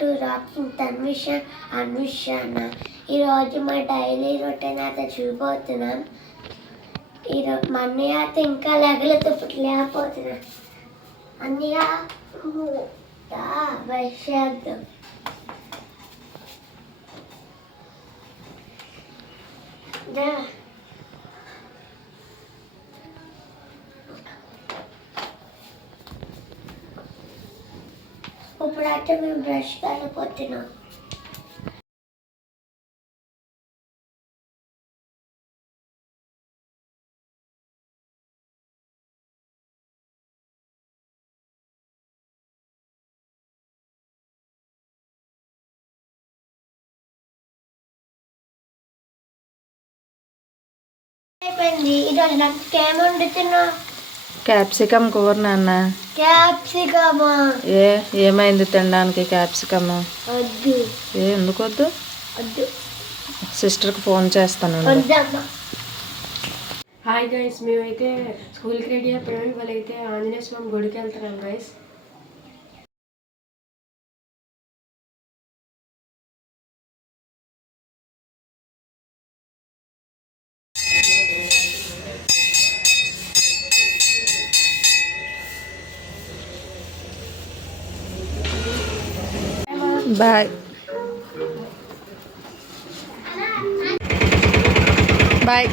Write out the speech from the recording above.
To rocking తన్విష అన్విషాన. ఈరోజు మా డైలీ రొటీన్ అయితే చూపోతున్నాం. ఈరోజు మా అన్నయ్య అయితే ఇంకా లేకపోతున్నాం. అన్నయ్య వైశాఖం ఇప్పుడైతే మేము బ్రష్ వెళ్ళిపోతున్నాం. అయిపోయింది. ఈరోజు నాకు ఏం వండుతున్నా? క్యాప్సికమ్ కూర నాన్న. క్యాప్సికమా? ఏమైంది తినడానికి క్యాప్సికమ్? వద్దు. ఎందుకు వద్దు? వద్దు. సిస్టర్కి ఫోన్ చేస్తాను. హాయ్ గైస్, మేమైతే స్కూల్కి రెడీ అయిపోయాం. వాళ్ళైతే ఆంజనేయ స్వామి గుడికి వెళ్తున్నాం గైస్. Bye bye.